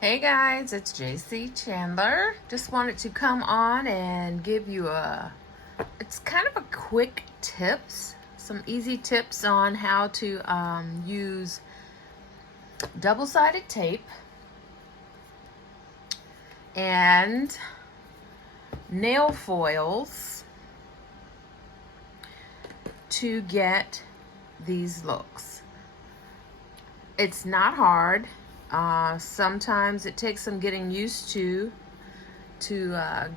Hey guys, it's JC Chandler. Just wanted to come on and give you it's kind of a quick tips, some easy tips on how to use double-sided tape and nail foils to get these looks. It's not hard. Sometimes it takes some getting used to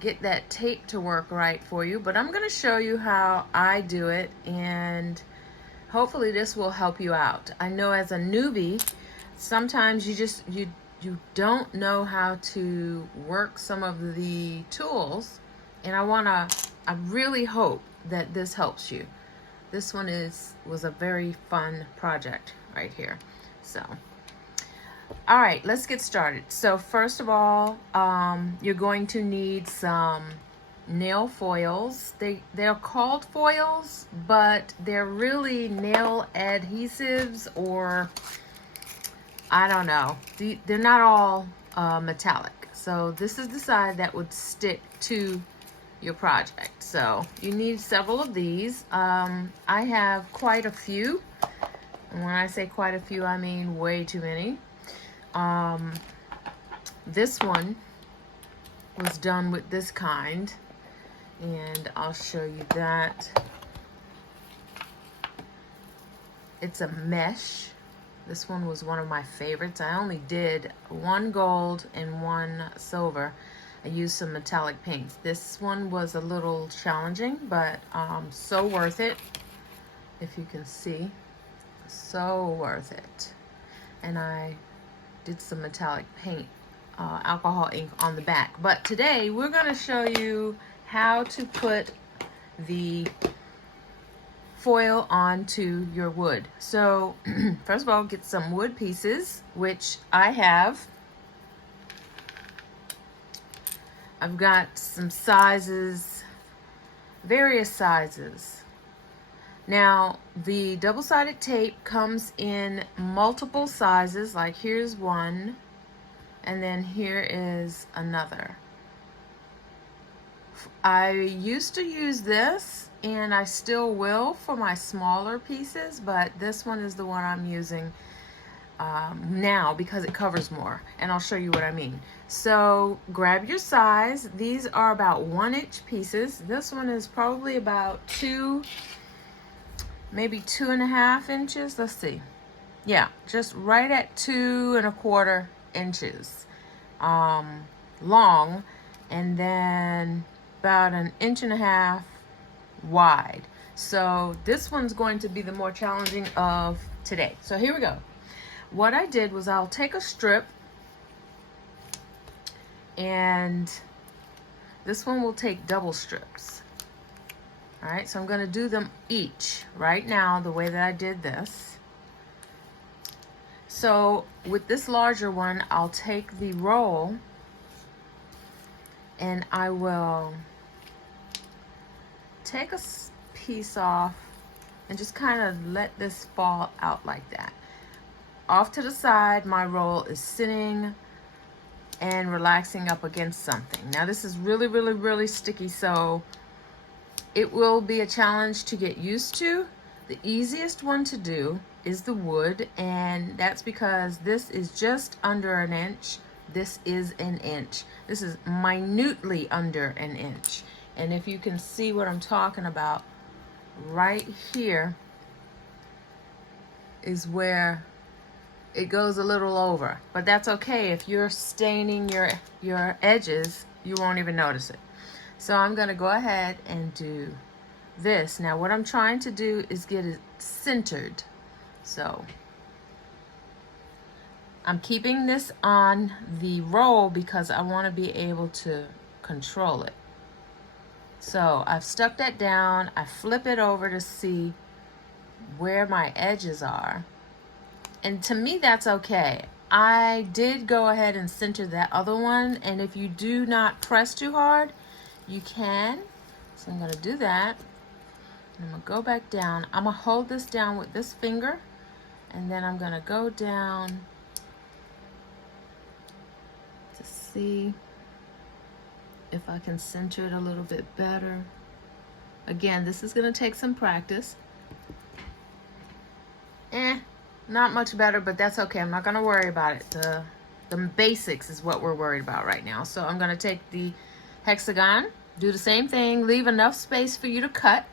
get that tape to work right for you, but I'm going to show you how I do it, and hopefully this will help you out. I know as a newbie, sometimes you don't know how to work some of the tools, and I really hope that this helps you. This one was a very fun project right here. So all right, let's get started. So first of all, you're going to need some nail foils. They're called foils, but they're really nail adhesives, or I don't know. They're not all metallic. So this is the side that would stick to your project. So you need several of these. I have quite a few. And when I say quite a few, I mean way too many. This one was done with this kind, and I'll show you that. It's a mesh. This one was one of my favorites. I only did one gold and one silver. I used some metallic paints. This one was a little challenging, but so worth it. If you can see, so worth it. And I did some metallic paint, alcohol ink on the back. But today we're going to show you how to put the foil onto your wood. So first of all, get some wood pieces, which I have. I've got some sizes, various sizes. Now, the double-sided tape comes in multiple sizes, like here's one, and then here is another. I used to use this, and I still will for my smaller pieces, but this one is the one I'm using now because it covers more, and I'll show you what I mean. So grab your size. These are about 1-inch pieces. This one is probably about maybe 2.5 inches. Let's see. Yeah, just right at 2.25 inches long, and then about 1.5 inches wide. So this one's going to be the more challenging of today. So here we go. What I did was I'll take a strip, and this one will take double strips. All right, so I'm going to do them each right now the way that I did this. So with this larger one, I'll take the roll and I will take a piece off and just kind of let this fall out like that. Off to the side, my roll is sitting and relaxing up against something. Now this is really, really, really sticky, so it will be a challenge to get used to. The easiest one to do is the wood, and that's because this is just under 1 inch. This is 1 inch. This is minutely under 1 inch. And if you can see what I'm talking about, right here is where it goes a little over. But that's okay. If you're staining your edges, you won't even notice it. So I'm going to go ahead and do this. Now what I'm trying to do is get it centered. So I'm keeping this on the roll because I want to be able to control it. So I've stuck that down. I flip it over to see where my edges are. And to me, that's okay. I did go ahead and center that other one. And if you do not press too hard, you can. So I'm going to do that. I'm going to go back down. I'm going to hold this down with this finger, and then I'm going to go down see if I can center it a little bit better. Again, this is going to take some practice. Not much better, but that's okay. I'm not going to worry about it. The basics is what we're worried about right now. So I'm going to take the Hexagon, do the same thing, leave enough space for you to cut.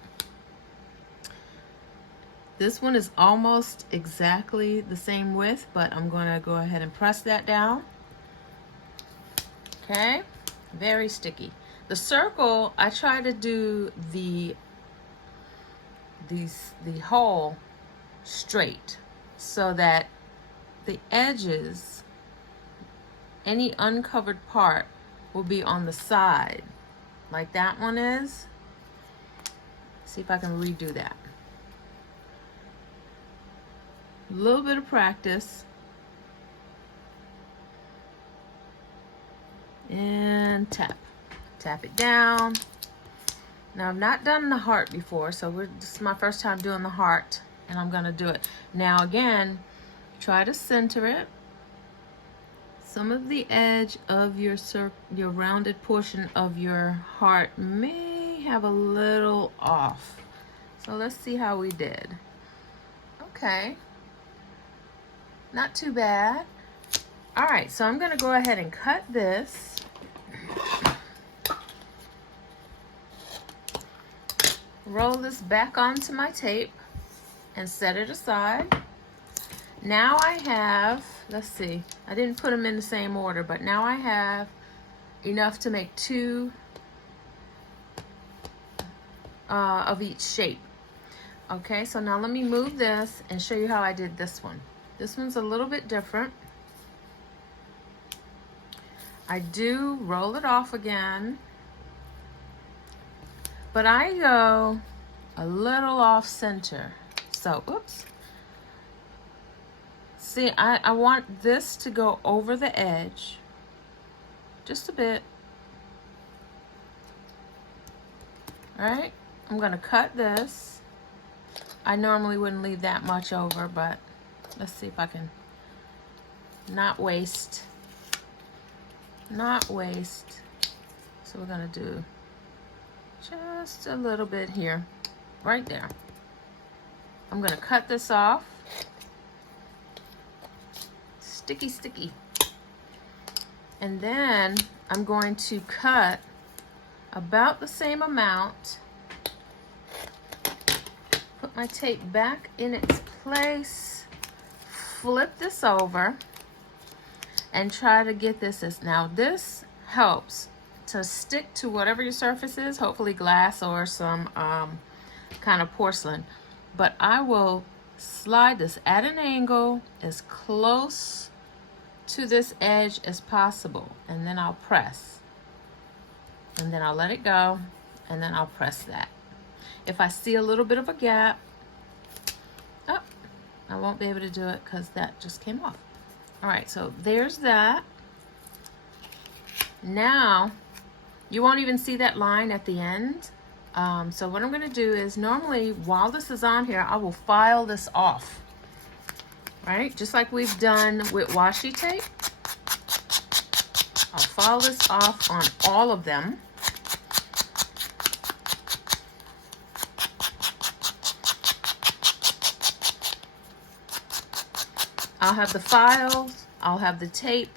This one is almost exactly the same width, but I'm going to go ahead and press that down. Okay, very sticky. The circle, I try to do the hole straight so that the edges, any uncovered part, will be on the side like that one is. See if I can redo that. A little bit of practice. And tap it down. Now I've not done the heart before, so this is my first time doing the heart, and I'm gonna do it. Now again, try to center it. Some of the edge of your rounded portion of your heart may have a little off. So let's see how we did. Okay, not too bad. All right, so I'm gonna go ahead and cut this. Roll this back onto my tape and set it aside. Now I have, let's see, I didn't put them in the same order, but now I have enough to make two of each shape. Okay, so now let me move this and show you how I did this one. This one's a little bit different. I do roll it off again, but I go a little off center. So, oops. See, I want this to go over the edge just a bit. All right, I'm gonna cut this. I normally wouldn't leave that much over, but let's see if I can not waste. So we're gonna do just a little bit here, right there. I'm gonna cut this off. Sticky. And then I'm going to cut about the same amount. Put my tape back in its place. Flip this over and try to get this. Now this helps to stick to whatever your surface is, hopefully glass or some kind of porcelain. But I will slide this at an angle as close to this edge as possible, and then I'll press, and then I'll let it go, and then I'll press that. If I see a little bit of a gap, oh, I won't be able to do it because that just came off. All right, so there's that. Now you won't even see that line at the end. So what I'm going to do is, normally while this is on here, I will file this off, right? Just like we've done with washi tape. I'll file this off on all of them. I'll have the files, I'll have the tape.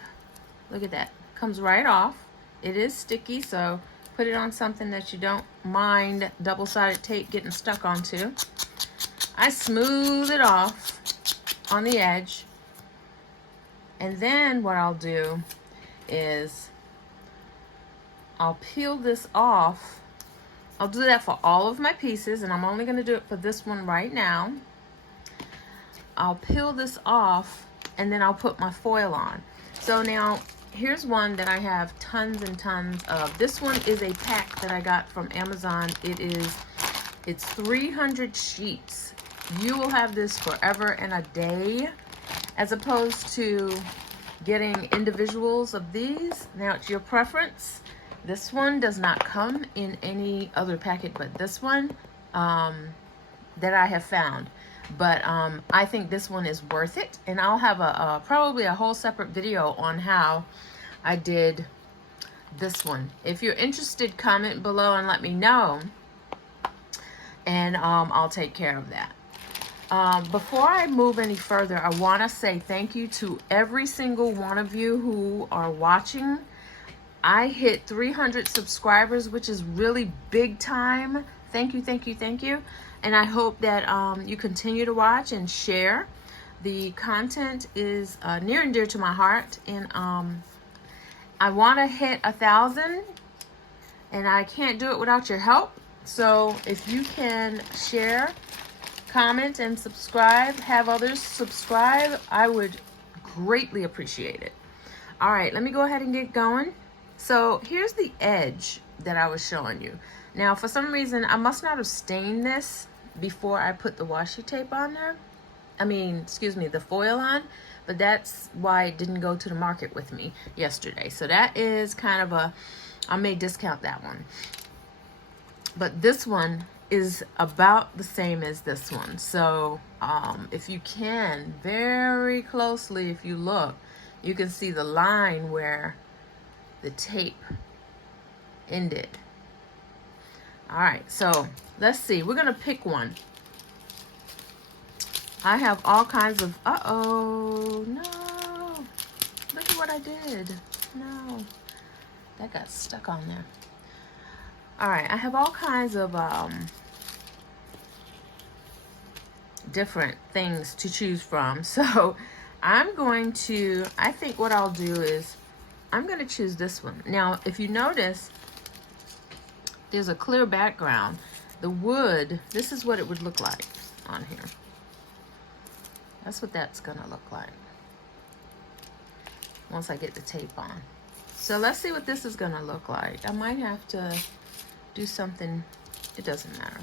Look at that, comes right off. It is sticky, so put it on something that you don't mind double-sided tape getting stuck onto. I smooth it off on the edge, and then what I'll do is I'll peel this off. I'll do that for all of my pieces, and I'm only going to do it for this one right now. I'll peel this off, and then I'll put my foil on. So now here's one that I have tons and tons of. This one is a pack that I got from Amazon. It's 300 sheets. You will have this forever and a day, as opposed to getting individuals of these. Now it's your preference. This one does not come in any other packet but this one that I have found. But I think this one is worth it, and I'll have probably a whole separate video on how I did this one. If you're interested, comment below and let me know, and I'll take care of that. Before I move any further, I want to say thank you to every single one of you who are watching. I hit 300 subscribers, which is really big time. Thank you, thank you, thank you. And I hope that you continue to watch and share. The content is near and dear to my heart, and I want to hit 1,000, and I can't do it without your help. So if you can share, comment, and subscribe, have others subscribe, I would greatly appreciate it. All right, let me go ahead and get going. So here's the edge that I was showing you. Now, for some reason, I must not have stained this before I put the washi tape on there. I mean, excuse me, the foil on, but that's why it didn't go to the market with me yesterday. So that is kind of a, I may discount that one. But this one is about the same as this one. So if you can, very closely, if you look, you can see the line where the tape ended. All right, so let's see. We're gonna pick one. I have all kinds of, uh-oh, no. Look at what I did. No, that got stuck on there. All right, I have all kinds of different things to choose from. So I'm going to, I think what I'll do is, I'm gonna choose this one. Now, if you notice, there's a clear background. The wood, this is what it would look like on here. That's what that's gonna look like once I get the tape on. So let's see what this is gonna look like. I might have to do something, it doesn't matter.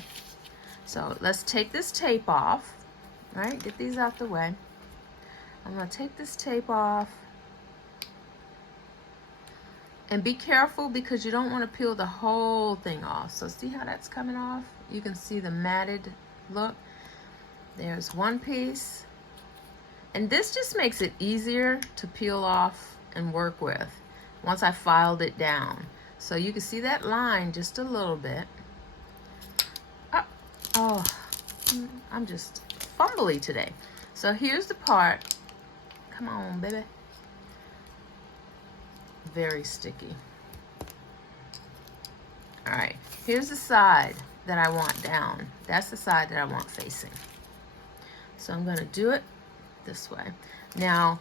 So let's take this tape off, right? Get these out the way. I'm gonna take this tape off. And be careful because you don't want to peel the whole thing off. So see how that's coming off? You can see the matted look. There's one piece. And this just makes it easier to peel off and work with once I filed it down. So you can see that line just a little bit. Oh, I'm just fumbly today. So here's the part. Come on, baby. Very sticky. All right, here's the side that I want down. That's the side that I want facing. So I'm gonna do it this way. Now,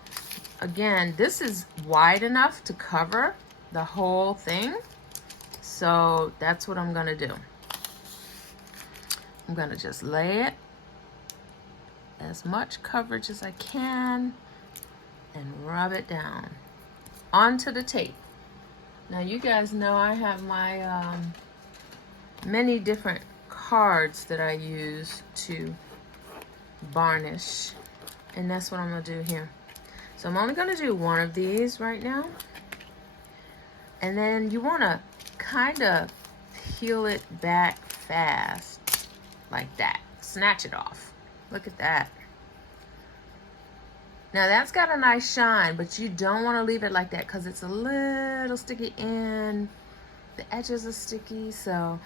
again, this is wide enough to cover the whole thing. So that's what I'm gonna do. I'm gonna just lay it as much coverage as I can and rub it down onto the tape. Now you guys know I have my many different cards that I use to varnish, and that's what I'm gonna do here. So I'm only gonna do one of these right now, and then you wanna kind of peel it back fast like that. Snatch it off. Look at that. Now that's got a nice shine, but you don't want to leave it like that because it's a little sticky and the edges are sticky. So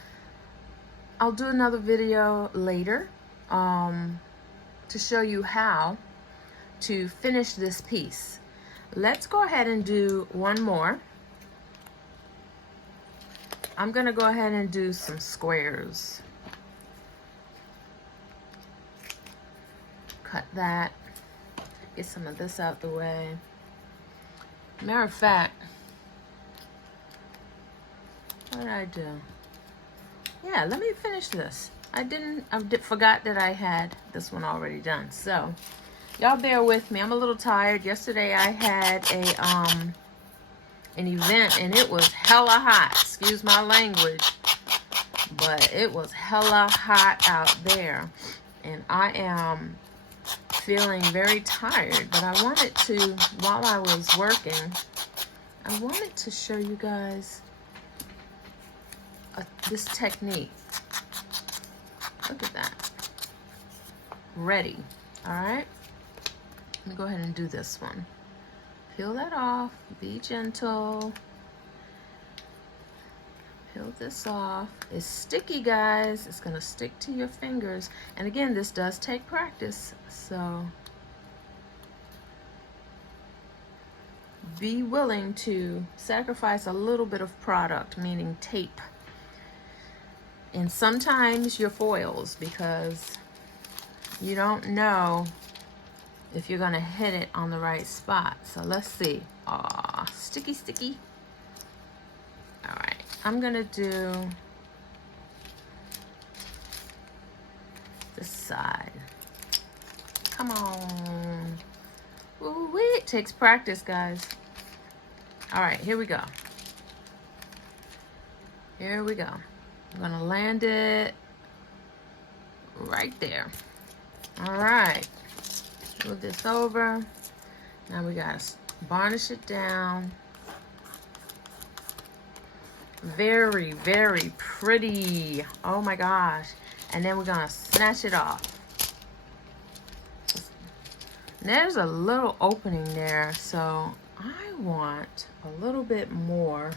I'll do another video later to show you how to finish this piece. Let's go ahead and do one more. I'm gonna go ahead and do some squares. Cut that. Get some of this out the way. Matter of fact, what did I do? Yeah, let me finish this. I forgot that I had this one already done. So, y'all bear with me. I'm a little tired. Yesterday I had an event and it was hella hot. Excuse my language, but it was hella hot out there, and I am feeling very tired. But I wanted to, while I was working, I wanted to show you guys this technique. Look at that. Ready. All right. Let me go ahead and do this one. Peel that off. Be gentle. Peel this off. It's sticky, guys. It's gonna stick to your fingers. And again, this does take practice, so be willing to sacrifice a little bit of product, meaning tape, and sometimes your foils, because you don't know if you're gonna hit it on the right spot. So let's see. Aw, sticky, sticky. All right, I'm gonna do this side. Come on. Ooh, wait, it takes practice, guys. All right, here we go. Here we go. I'm gonna land it right there. All right, move this over. Now we gotta varnish it down. Very, very pretty. Oh my gosh. And then we're gonna snatch it off. And there's a little opening there, so I want a little bit more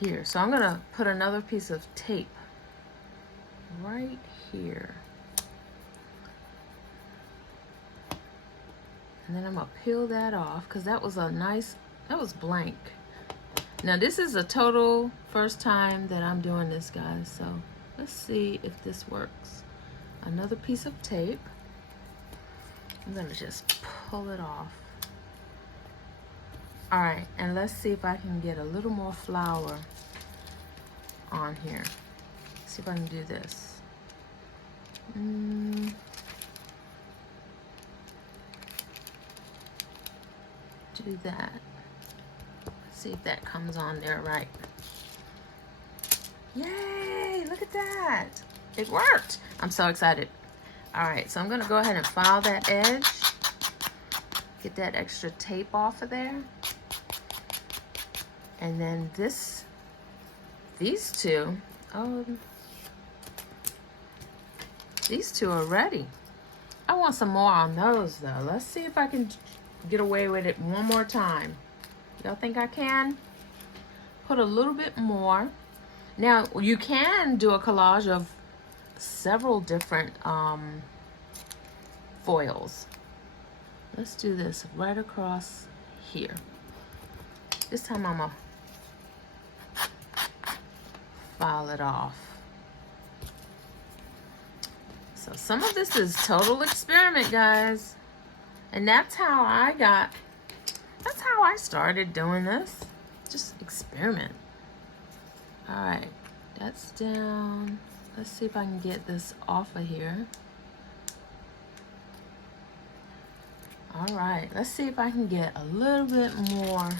here. So I'm gonna put another piece of tape right here. And then I'm gonna peel that off because that was blank. Now this is a total first time that I'm doing this, guys, so let's see if this works. Another piece of tape. I'm gonna just pull it off. All right, and let's see if I can get a little more flour on here. See if I can do this. Do that. See if that comes on there right. Yay, look at that. It worked. I'm so excited. All right, so I'm gonna go ahead and file that edge. Get that extra tape off of there. And then these two are ready. I want some more on those though. Let's see if I can get away with it one more time. Y'all think I can? Put a little bit more. Now, you can do a collage of several different foils. Let's do this right across here. This time I'm gonna file it off. So some of this is total experiment, guys. And that's how I started doing this. Just experiment. All right, that's down. Let's see if I can get this off of here. All right, let's see if I can get a little bit more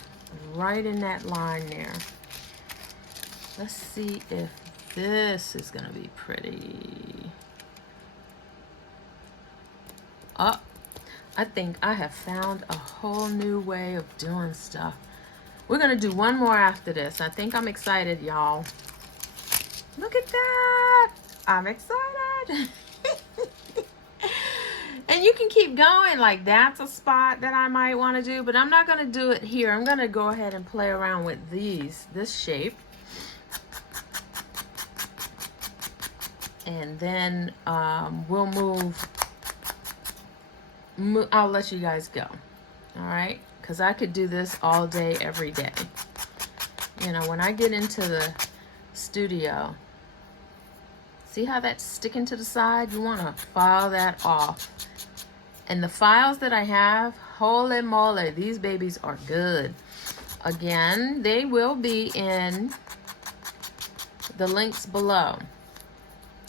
right in that line there. Let's see if this is gonna be pretty. Oh, I think I have found a whole new way of doing stuff. We're gonna do one more after this. I think I'm excited, y'all. Look at that. I'm excited. And you can keep going. Like, that's a spot that I might want to do, but I'm not gonna do it here. I'm gonna go ahead and play around with this shape. And then we'll move. I'll let you guys go. All right, because I could do this all day, every day. You know, when I get into the studio, see how that's sticking to the side? You want to file that off. And the files that I have, holy moly, these babies are good. Again, they will be in the links below.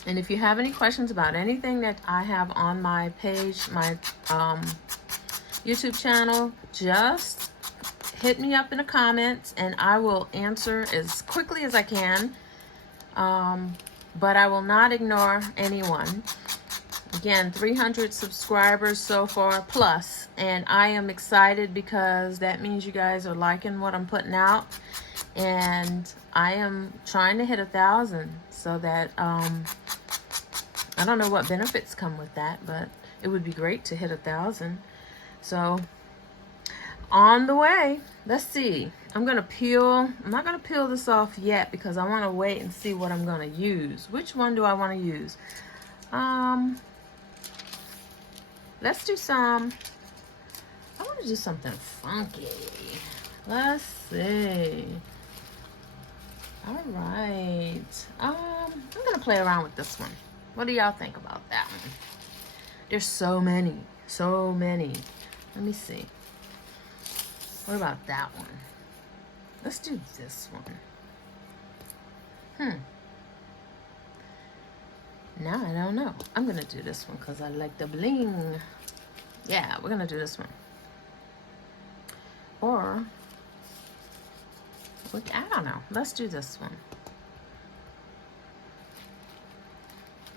And if you have any questions about anything that I have on my page, my YouTube channel, just hit me up in the comments and I will answer as quickly as I can. But I will not ignore anyone. Again, 300 subscribers so far plus, and I am excited because that means you guys are liking what I'm putting out, and I am trying to hit 1,000 so that I don't know what benefits come with that, but it would be great to hit 1,000. So on the way. Let's see. I'm not gonna peel this off yet because I want to wait and see what I'm gonna use. Which one do I want to use? Let's do some, I want to do something funky. Let's see. All right. I'm gonna play around with this one. What do y'all think about that one? There's so many. Let me see. What about that one? Let's do this one. Now I don't know. I'm gonna do this one because I like the bling. Yeah, we're gonna do this one. Or, I don't know. Let's do this one.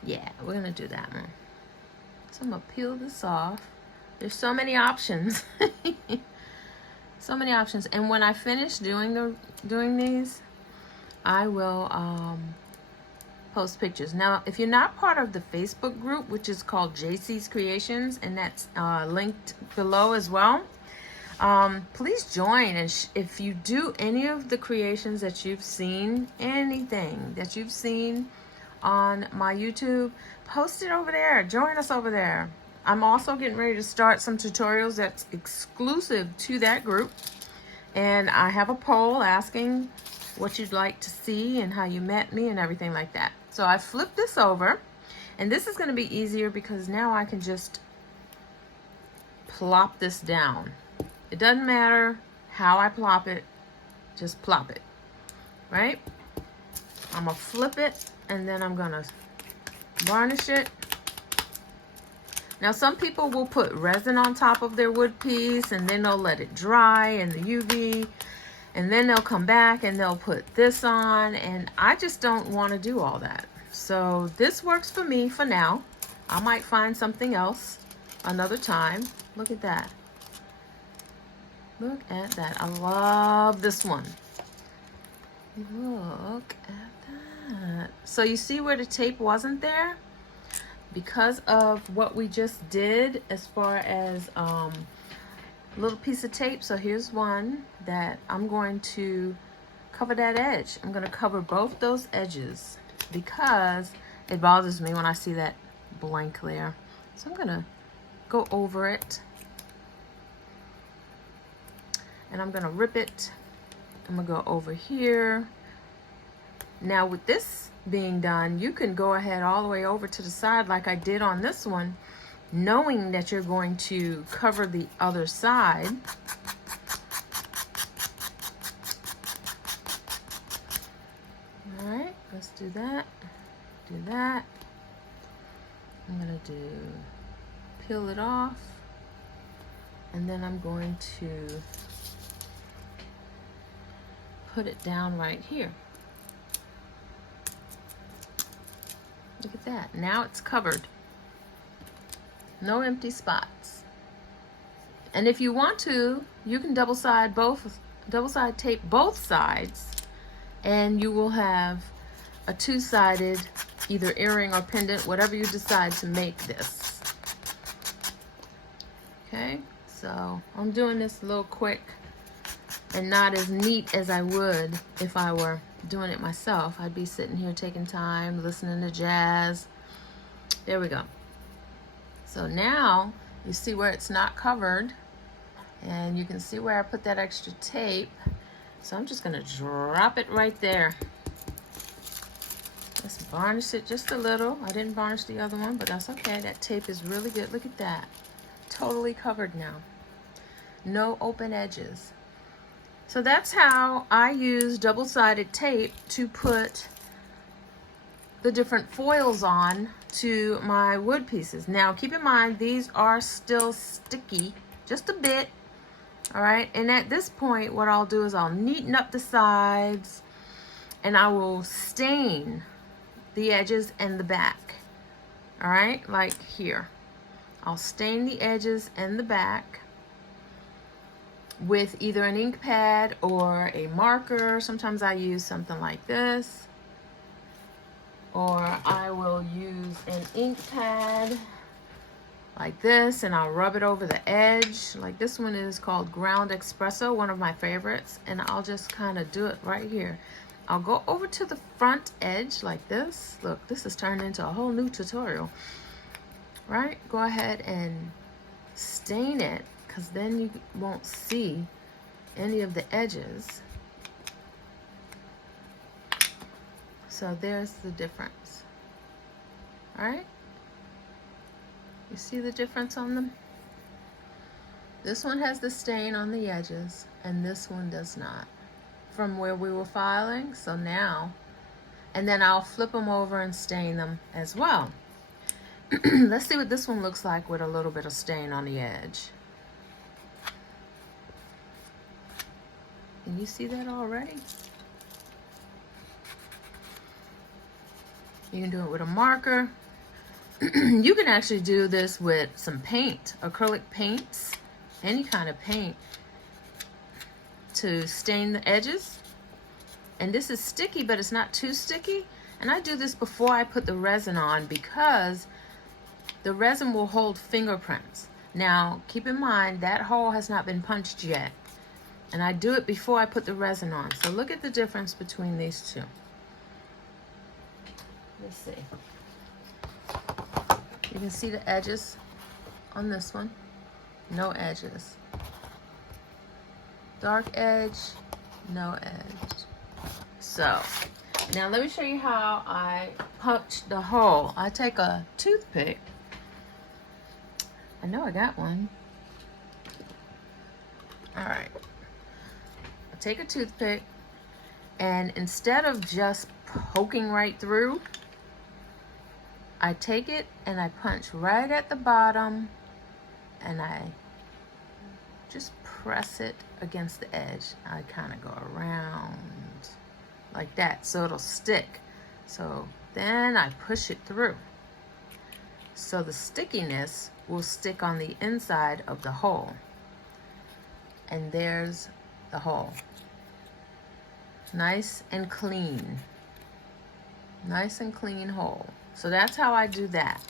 Yeah, we're gonna do that one. So I'm gonna peel this off. There's so many options. So many options. And when I finish doing these, I will post pictures. Now, if you're not part of the Facebook group, which is called JayCee's Creations, and that's linked below as well, please join. And if you do any of the creations that you've seen, anything that you've seen on my YouTube, post it over there. Join us over there. I'm also getting ready to start some tutorials that's exclusive to that group. And I have a poll asking what you'd like to see and how you met me and everything like that. So I flip this over, and this is going to be easier because now I can just plop this down. It doesn't matter how I plop it, just plop it, right? I'm going to flip it, and then I'm going to varnish it. Now, some people will put resin on top of their wood piece, and then they'll let it dry in the UV, and then they'll come back and they'll put this on, and I just don't want to do all that. So this works for me for now. I might find something else another time. Look at that. Look at that. I love this one. Look at that. So you see where the tape wasn't there? Because of what we just did as far as a little piece of tape. So here's one that I'm going to cover that edge. I'm going to cover both those edges because it bothers me when I see that blank there. So I'm going to go over it, and I'm going to rip it. I'm going to go over here. Now with this being done, you can go ahead all the way over to the side like I did on this one, knowing that you're going to cover the other side. All right, let's do that. Do that. I'm gonna peel it off, and then I'm going to put it down right here. Look at that. Now it's covered. No empty spots. And if you want to, you can double side tape both sides, and you will have a two-sided either earring or pendant, whatever you decide to make this. Okay, so I'm doing this a little quick and not as neat as I would if I were doing it myself. I'd be sitting here taking time, listening to jazz. There we go. So now you see where it's not covered, and you can see where I put that extra tape. So I'm just gonna drop it right there. Let's varnish it just a little. I didn't varnish the other one, but that's okay. That tape is really good. Look at that. Totally covered now. No open edges. So that's how I use double-sided tape to put the different foils on to my wood pieces. Now keep in mind, these are still sticky, just a bit. All right, and at this point what I'll do is I'll neaten up the sides, and I will stain the edges and the back. All right, like here. I'll stain the edges and the back with either an ink pad or a marker. Sometimes I use something like this, or I will use an ink pad like this, and I'll rub it over the edge. Like this one is called Ground Espresso, one of my favorites, and I'll just kind of do it right here. I'll go over to the front edge like this. Look, this has turned into a whole new tutorial, right? Go ahead and stain it, because then you won't see any of the edges. So there's the difference. All right, you see the difference on them? This one has the stain on the edges, and this one does not, from where we were filing. So now, and then I'll flip them over and stain them as well. Let's see what this one looks like with a little bit of stain on the edge. Can you see that already? You can do it with a marker. You can actually do this with some paint, acrylic paints, any kind of paint, to stain the edges. And this is sticky, but it's not too sticky. And I do this before I put the resin on, because the resin will hold fingerprints. Now, keep in mind that hole has not been punched yet. And I do it before I put the resin on. So look at the difference between these two. Let's see. You can see the edges on this one. No edges. Dark edge, no edge. So, now let me show you how I punch the hole. I take a toothpick. I know I got one. All right. I take a toothpick, and instead of just poking right through, I take it and I punch right at the bottom, and I just press it against the edge. I kind of go around like that so it'll stick. So then I push it through. So the stickiness will stick on the inside of the hole. And there's the hole. Nice and clean. Nice and clean hole. So that's how I do that.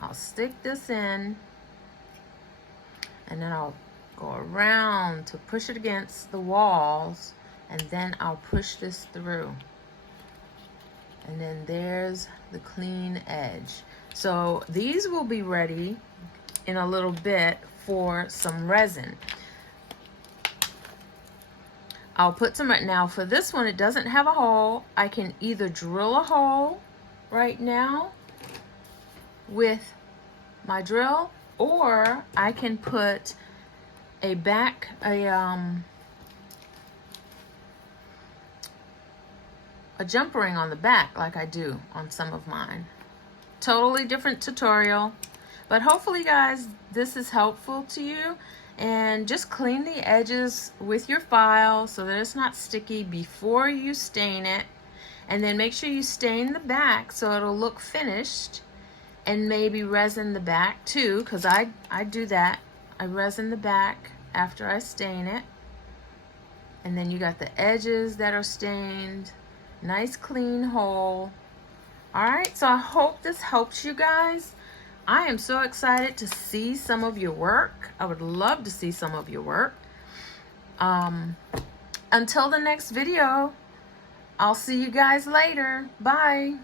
I'll stick this in, and then I'll go around to push it against the walls, and then I'll push this through. And then there's the clean edge. So these will be ready in a little bit for some resin. I'll put some right now. For this one, it doesn't have a hole. I can either drill a hole right now with my drill, or I can put a jump ring on the back like I do on some of mine. Totally different tutorial, but hopefully guys this is helpful to you. And just clean the edges with your file so that it's not sticky before you stain it. And then make sure you stain the back so it'll look finished, and maybe resin the back too, because I do that. I resin the back after I stain it. And then you got the edges that are stained. Nice clean hole. Alright, so I hope this helps you guys. I am so excited to see some of your work. I would love to see some of your work. Until the next video, I'll see you guys later. Bye.